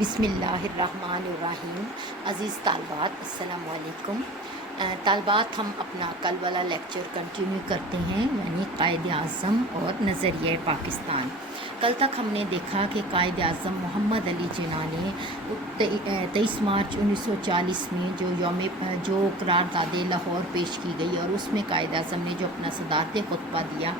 بسم اللہ الرحمن الرحیم۔ عزیز طالبات السلام علیکم۔ طالبات، ہم اپنا کل والا لیکچر کنٹینیو کرتے ہیں، یعنی قائد اعظم اور نظریہ پاکستان۔ کل تک ہم نے دیکھا کہ قائد اعظم محمد علی جناح نے 23 مارچ 1940 میں جو قرارداد لاہور پیش کی گئی اور اس میں قائد اعظم نے جو اپنا صدارتی خطبہ دیا،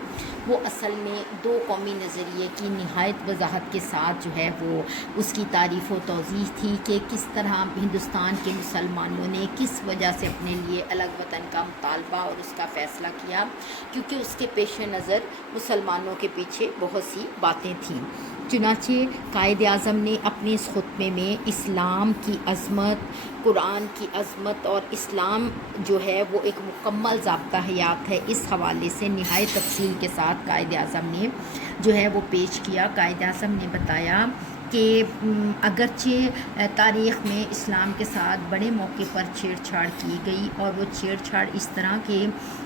وہ اصل میں دو قومی نظریے کی نہایت وضاحت کے ساتھ جو ہے وہ اس کی تعریف و توضیح تھی کہ کس طرح ہندوستان کے مسلمانوں نے کس وجہ سے اپنے لیے الگ وطن کا مطالبہ اور اس کا فیصلہ کیا، کیونکہ اس کے پیش نظر مسلمانوں کے پیچھے بہت سی باتیں تھیں۔ چنانچہ قائد اعظم نے اپنے اس خطبے میں اسلام کی عظمت، قرآن کی عظمت اور اسلام جو ہے وہ ایک مکمل ضابطہ حیات ہے، اس حوالے سے نہایت تفصیل کے ساتھ قائد اعظم نے جو ہے وہ پیش کیا۔ قائد اعظم نے بتایا کہ اگرچہ تاریخ میں اسلام کے ساتھ بڑے موقع پر چھیڑ چھاڑ کی گئی، اور وہ چھیڑ چھاڑ اس طرح کے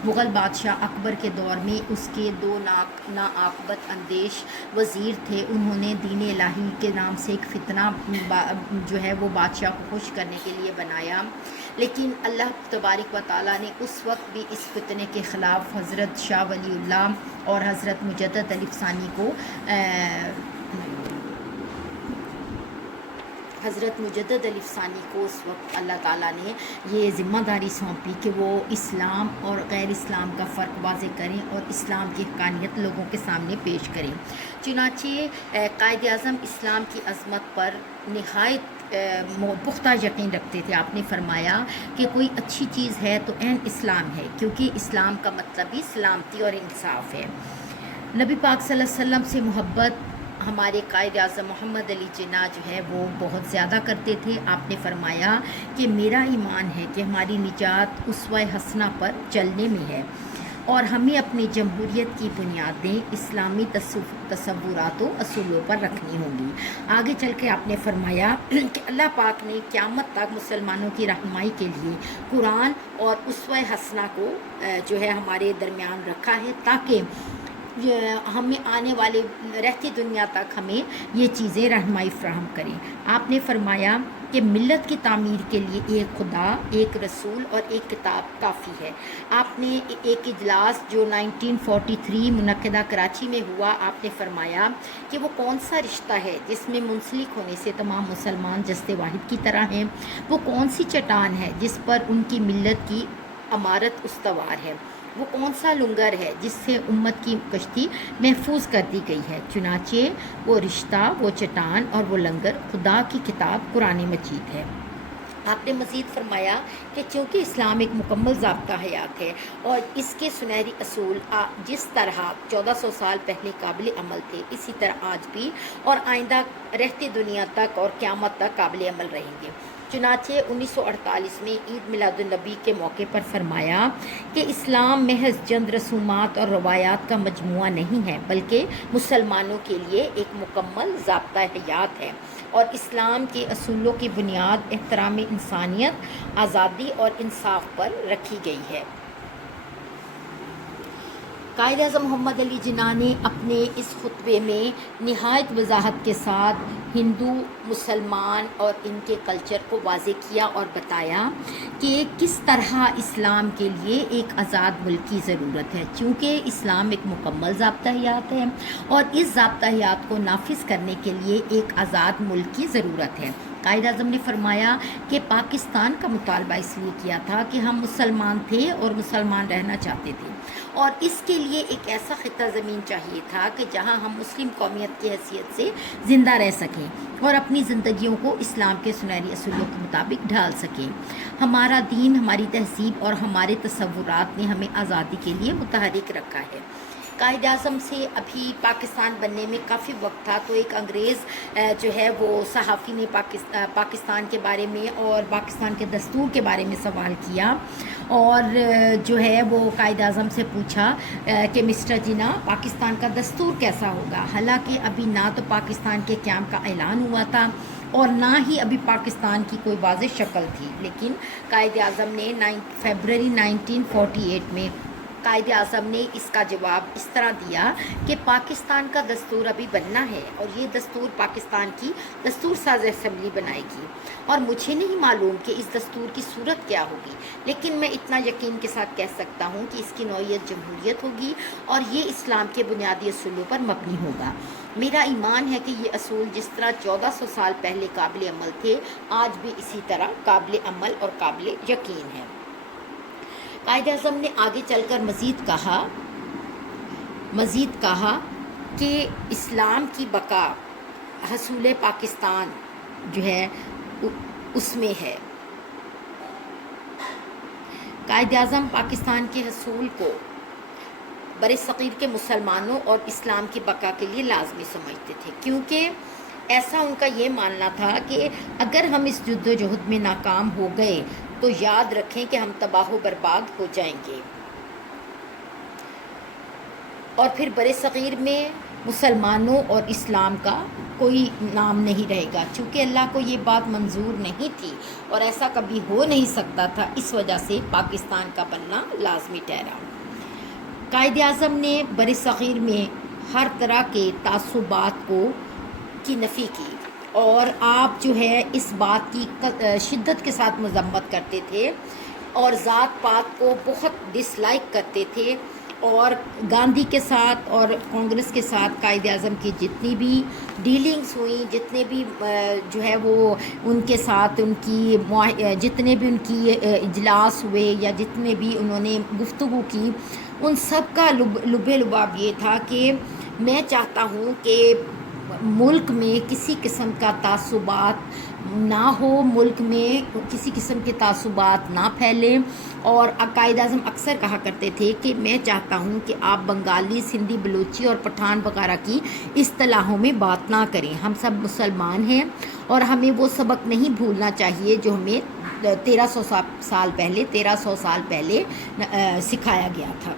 مغل بادشاہ اکبر کے دور میں اس کے دو ناعاقبت اندیش وزیر تھے، انہوں نے دین الہی کے نام سے ایک فتنہ جو ہے وہ بادشاہ کو خوش کرنے کے لیے بنایا، لیکن اللہ تبارک و تعالیٰ نے اس وقت بھی اس فتنے کے خلاف حضرت شاہ ولی اللہ اور حضرت مجدد الف ثانی کو اس وقت اللہ تعالیٰ نے یہ ذمہ داری سونپی کہ وہ اسلام اور غیر اسلام کا فرق واضح کریں اور اسلام کی حقانیت لوگوں کے سامنے پیش کریں۔ چنانچہ قائد اعظم اسلام کی عظمت پر نہایت پختہ یقین رکھتے تھے۔ آپ نے فرمایا کہ کوئی اچھی چیز ہے تو عین اسلام ہے، کیونکہ اسلام کا مطلب ہی سلامتی اور انصاف ہے۔ نبی پاک صلی اللہ علیہ وسلم سے محبت ہمارے قائد اعظم محمد علی جناح جو ہے وہ بہت زیادہ کرتے تھے۔ آپ نے فرمایا کہ میرا ایمان ہے کہ ہماری نجات اسوہ حسنہ پر چلنے میں ہے، اور ہمیں اپنی جمہوریت کی بنیادیں اسلامی تصورات و اصولوں پر رکھنی ہوں گی۔ آگے چل کے آپ نے فرمایا کہ اللہ پاک نے قیامت تک مسلمانوں کی رہنمائی کے لیے قرآن اور اسوہ حسنہ کو جو ہے ہمارے درمیان رکھا ہے، تاکہ ہمیں آنے والے رہتی دنیا تک ہمیں یہ چیزیں رہنمائی فراہم کریں۔ آپ نے فرمایا کہ ملت کی تعمیر کے لیے ایک خدا، ایک رسول اور ایک کتاب کافی ہے۔ آپ نے ایک اجلاس جو 1943 منعقدہ کراچی میں ہوا، آپ نے فرمایا کہ وہ کون سا رشتہ ہے جس میں منسلک ہونے سے تمام مسلمان جسد واحد کی طرح ہیں، وہ کون سی چٹان ہے جس پر ان کی ملت کی عمارت استوار ہے، وہ کون سا لنگر ہے جس سے امت کی کشتی محفوظ کر دی گئی ہے۔ چنانچہ وہ رشتہ، وہ چٹان اور وہ لنگر خدا کی کتاب قرآن مجید ہے۔ آپ نے مزید فرمایا کہ چونکہ اسلام ایک مکمل ضابطہ حیات ہے اور اس کے سنہری اصول جس طرح 1400 سال پہلے قابل عمل تھے، اسی طرح آج بھی اور آئندہ رہتی دنیا تک اور قیامت تک قابل عمل رہیں گے۔ چنانچہ 1948 میں عید میلاد النبی کے موقع پر فرمایا کہ اسلام محض چند رسومات اور روایات کا مجموعہ نہیں ہے، بلکہ مسلمانوں کے لیے ایک مکمل ضابطہ حیات ہے، اور اسلام کے اصولوں کی بنیاد احترام انسانیت، آزادی اور انصاف پر رکھی گئی ہے۔ قائد اعظم محمد علی جناح نے اپنے اس خطبے میں نہایت وضاحت کے ساتھ ہندو، مسلمان اور ان کے کلچر کو واضح کیا اور بتایا کہ کس طرح اسلام کے لیے ایک آزاد ملک کی ضرورت ہے، چونکہ اسلام ایک مکمل ضابطہ حیات ہے اور اس ضابطہ حیات کو نافذ کرنے کے لیے ایک آزاد ملک کی ضرورت ہے۔ قائد اعظم نے فرمایا کہ پاکستان کا مطالبہ اس لیے کیا تھا کہ ہم مسلمان تھے اور مسلمان رہنا چاہتے تھے، اور اس کے لیے ایک ایسا خطہ زمین چاہیے تھا کہ جہاں ہم مسلم قومیت کی حیثیت سے زندہ رہ سکیں اور اپنی زندگیوں کو اسلام کے سنہری اصولوں کے مطابق ڈھال سکیں۔ ہمارا دین، ہماری تہذیب اور ہمارے تصورات نے ہمیں آزادی کے لیے متحرک رکھا ہے۔ قائد اعظم سے ابھی پاکستان بننے میں کافی وقت تھا، تو ایک انگریز جو ہے وہ صحافی نے پاکستان کے بارے میں اور پاکستان کے دستور کے بارے میں سوال کیا، اور جو ہے وہ قائد اعظم سے پوچھا کہ مسٹر جناح، پاکستان کا دستور کیسا ہوگا؟ حالانکہ ابھی نہ تو پاکستان کے قیام کا اعلان ہوا تھا اور نہ ہی ابھی پاکستان کی کوئی واضح شکل تھی، لیکن قائد اعظم نے فیبروری 1948 میں قائد اعظم نے اس کا جواب اس طرح دیا کہ پاکستان کا دستور ابھی بننا ہے اور یہ دستور پاکستان کی دستور ساز اسمبلی بنائے گی، اور مجھے نہیں معلوم کہ اس دستور کی صورت کیا ہوگی، لیکن میں اتنا یقین کے ساتھ کہہ سکتا ہوں کہ اس کی نوعیت جمہوریت ہوگی اور یہ اسلام کے بنیادی اصولوں پر مبنی ہوگا۔ میرا ایمان ہے کہ یہ اصول جس طرح 1400 سال پہلے قابل عمل تھے، آج بھی اسی طرح قابل عمل اور قابل یقین ہے۔ قائد اعظم نے آگے چل کر مزید کہا کہ اسلام کی بقا حصول پاکستان جو ہے اس میں ہے۔ قائد اعظم پاکستان کے حصول کو برصغیر کے مسلمانوں اور اسلام کی بقا کے لیے لازمی سمجھتے تھے، کیونکہ ایسا ان کا یہ ماننا تھا کہ اگر ہم اس جد و جہد میں ناکام ہو گئے تو یاد رکھیں کہ ہم تباہ و برباد ہو جائیں گے، اور پھر برصغیر میں مسلمانوں اور اسلام کا کوئی نام نہیں رہے گا۔ چونکہ اللہ کو یہ بات منظور نہیں تھی اور ایسا کبھی ہو نہیں سکتا تھا، اس وجہ سے پاکستان کا بننا لازمی ٹھہرا۔ قائد اعظم نے برصغیر میں ہر طرح کے تعصبات کی نفی کی، اور آپ جو ہے اس بات کی شدت کے ساتھ مذمت کرتے تھے اور ذات پات کو بہت ڈس لائک کرتے تھے، اور گاندھی کے ساتھ اور کانگریس کے ساتھ قائد اعظم کی جتنی بھی ڈیلنگز ہوئیں، جتنے بھی جو ہے وہ ان کے ساتھ جتنے بھی ان کی اجلاس ہوئے یا جتنے بھی انہوں نے گفتگو کی، ان سب کا لب لباب یہ تھا کہ میں چاہتا ہوں کہ ملک میں کسی قسم کا تعصبات نہ ہو، ملک میں کسی قسم کے تعصبات نہ پھیلیں، اور قائد اعظم اکثر کہا کرتے تھے کہ میں چاہتا ہوں کہ آپ بنگالی، سندھی، بلوچی اور پٹھان وغیرہ کی اصطلاحوں میں بات نہ کریں، ہم سب مسلمان ہیں اور ہمیں وہ سبق نہیں بھولنا چاہیے جو ہمیں 1300 سال پہلے سکھایا گیا تھا۔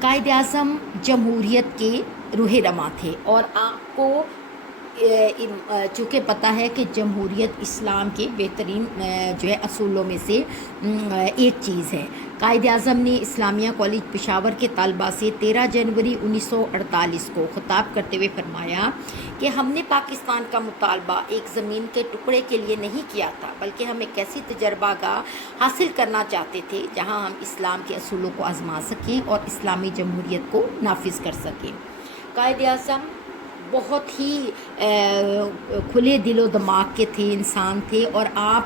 قائد اعظم جمہوریت کے روح رواں تھے، اور آپ کو چونکہ پتہ ہے کہ جمہوریت اسلام کے بہترین جو ہے اصولوں میں سے ایک چیز ہے۔ قائد اعظم نے اسلامیہ کالج پشاور کے طلباء سے 13 جنوری 1948 کو خطاب کرتے ہوئے فرمایا کہ ہم نے پاکستان کا مطالبہ ایک زمین کے ٹکڑے کے لیے نہیں کیا تھا، بلکہ ہم ایک ایسی تجربہ گاہ حاصل کرنا چاہتے تھے جہاں ہم اسلام کے اصولوں کو آزما سکیں اور اسلامی جمہوریت کو نافذ کر سکیں۔ قائد اعظم بہت ہی کھلے دل و دماغ کے تھے، انسان تھے، اور آپ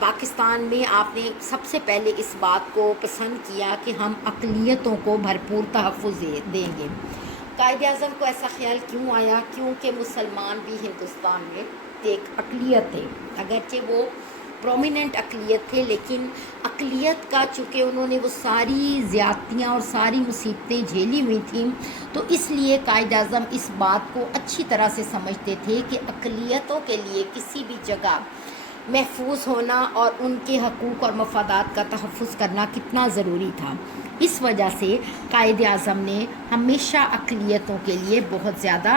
پاکستان میں آپ نے سب سے پہلے اس بات کو پسند کیا کہ ہم اقلیتوں کو بھرپور تحفظ دیں گے۔ قائد اعظم کو ایسا خیال کیوں آیا؟ کیونکہ مسلمان بھی ہندوستان میں ایک اقلیت تھے، اگرچہ وہ پرومیننٹ اقلیت تھے، لیکن اقلیت کا چونکہ انہوں نے وہ ساری زیادتیاں اور ساری مصیبتیں جھیلی ہوئی تھیں، تو اس لیے قائد اعظم اس بات کو اچھی طرح سے سمجھتے تھے کہ اقلیتوں کے لیے کسی بھی جگہ محفوظ ہونا اور ان کے حقوق اور مفادات کا تحفظ کرنا کتنا ضروری تھا۔ اس وجہ سے قائد اعظم نے ہمیشہ اقلیتوں کے لیے بہت زیادہ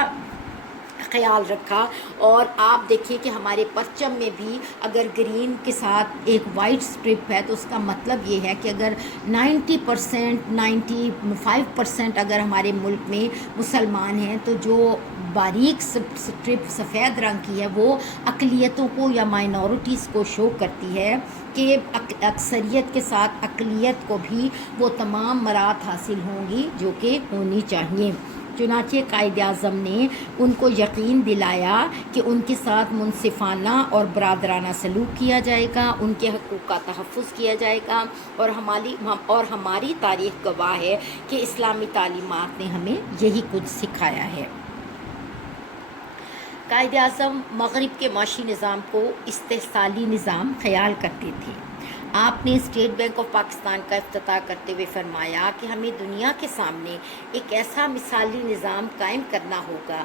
خیال رکھا، اور آپ دیکھیں کہ ہمارے پرچم میں بھی اگر گرین کے ساتھ ایک وائٹ سٹرپ ہے تو اس کا مطلب یہ ہے کہ اگر 95% اگر ہمارے ملک میں مسلمان ہیں تو جو باریک سٹرپ سفید رنگ کی ہے وہ اقلیتوں کو یا مائنورٹیز کو شو کرتی ہے کہ اکثریت کے ساتھ اقلیت کو بھی وہ تمام مراد حاصل ہوں گی جو کہ ہونی چاہیے۔ چنانچہ قائد اعظم نے ان کو یقین دلایا کہ ان کے ساتھ منصفانہ اور برادرانہ سلوک کیا جائے گا، ان کے حقوق کا تحفظ کیا جائے گا، اور ہماری تاریخ گواہ ہے کہ اسلامی تعلیمات نے ہمیں یہی کچھ سکھایا ہے۔ قائد اعظم مغرب کے معاشی نظام کو استحصالی نظام خیال کرتے تھے۔ آپ نے اسٹیٹ بینک آف پاکستان کا افتتاح کرتے ہوئے فرمایا کہ ہمیں دنیا کے سامنے ایک ایسا مثالی نظام قائم کرنا ہوگا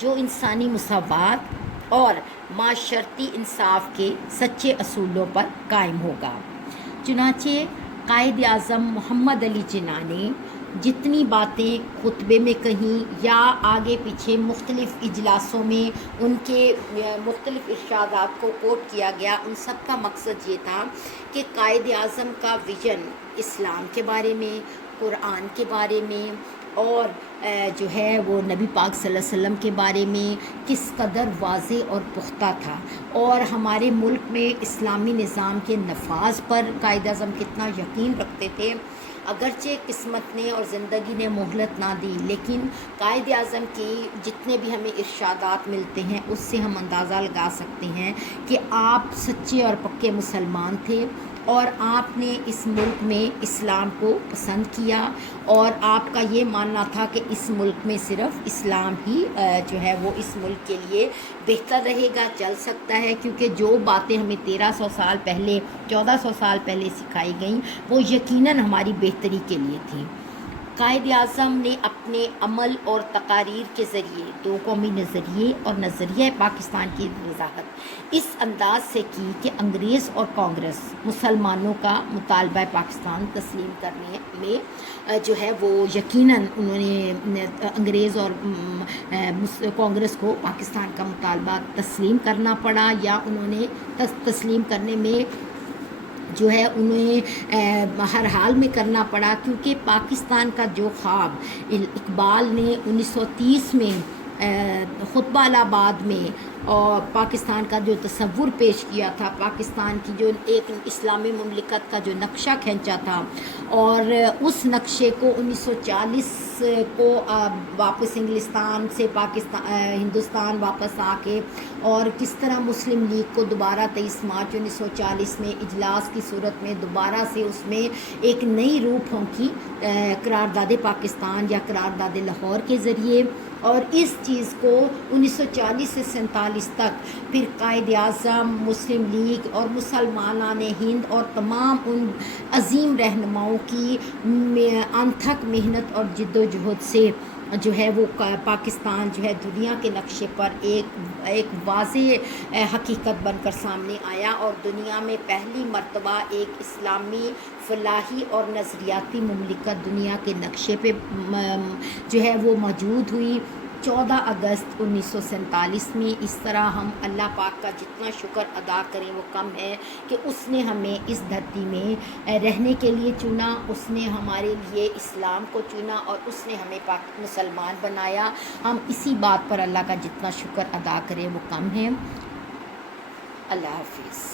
جو انسانی مساوات اور معاشرتی انصاف کے سچے اصولوں پر قائم ہوگا۔ چنانچہ قائد اعظم محمد علی جناح نے جتنی باتیں خطبے میں کہیں یا آگے پیچھے مختلف اجلاسوں میں ان کے مختلف ارشادات کو کوٹ کیا گیا، ان سب کا مقصد یہ تھا کہ قائد اعظم کا ویژن اسلام کے بارے میں، قرآن کے بارے میں، اور جو ہے وہ نبی پاک صلی اللہ علیہ وسلم کے بارے میں کس قدر واضح اور پختہ تھا، اور ہمارے ملک میں اسلامی نظام کے نفاذ پر قائد اعظم کتنا یقین رکھتے تھے۔ اگرچہ قسمت نے اور زندگی نے مہلت نہ دی، لیکن قائد اعظم کی جتنے بھی ہمیں ارشادات ملتے ہیں اس سے ہم اندازہ لگا سکتے ہیں کہ آپ سچے اور پکے مسلمان تھے، اور آپ نے اس ملک میں اسلام کو پسند کیا، اور آپ کا یہ ماننا تھا کہ اس ملک میں صرف اسلام ہی جو ہے وہ اس ملک کے لیے بہتر رہے گا، چل سکتا ہے، کیونکہ جو باتیں ہمیں 1300 سال پہلے 1400 سال پہلے سکھائی گئیں وہ یقیناً ہماری بہتری کے لیے تھیں۔ قائد اعظم نے اپنے عمل اور تقاریر کے ذریعے دو قومی نظریے اور نظریہ پاکستان کی وضاحت اس انداز سے کی کہ انگریز اور کانگریس مسلمانوں کا مطالبہ پاکستان تسلیم کرنے میں جو ہے وہ یقیناً انہوں نے انگریز اور کانگریس کو پاکستان کا مطالبہ تسلیم کرنا پڑا، یا انہوں نے تسلیم کرنے میں جو ہے انہیں ہر حال میں کرنا پڑا، کیونکہ پاکستان کا جو خواب اقبال نے 1930 میں خطبہ الہٰباد میں اور پاکستان کا جو تصور پیش کیا تھا، پاکستان کی جو ایک اسلامی مملکت کا جو نقشہ کھینچا تھا، اور اس نقشے کو 1940 کو واپس انگلستان سے ہندوستان واپس آ کے، اور کس طرح مسلم لیگ کو دوبارہ 23 مارچ 1940 میں اجلاس کی صورت میں دوبارہ سے اس میں ایک نئی روح پھونکی قرارداد پاکستان یا قرارداد لاہور کے ذریعے، اور اس چیز کو 1940 سے 47 تک پھر قائد اعظم، مسلم لیگ اور مسلمانان ہند اور تمام ان عظیم رہنماؤں کی انتھک محنت اور جد و جہد سے جو ہے وہ پاکستان جو ہے دنیا کے نقشے پر ایک واضح حقیقت بن کر سامنے آیا، اور دنیا میں پہلی مرتبہ ایک اسلامی فلاحی اور نظریاتی مملکت دنیا کے نقشے پہ جو ہے وہ موجود ہوئی 14 اگست 1947 میں۔ اس طرح ہم اللہ پاک کا جتنا شکر ادا کریں وہ کم ہے کہ اس نے ہمیں اس دھرتی میں رہنے کے لیے چنا، اس نے ہمارے لیے اسلام کو چنا، اور اس نے ہمیں مسلمان بنایا۔ ہم اسی بات پر اللہ کا جتنا شکر ادا کریں وہ کم ہے۔ اللہ حافظ۔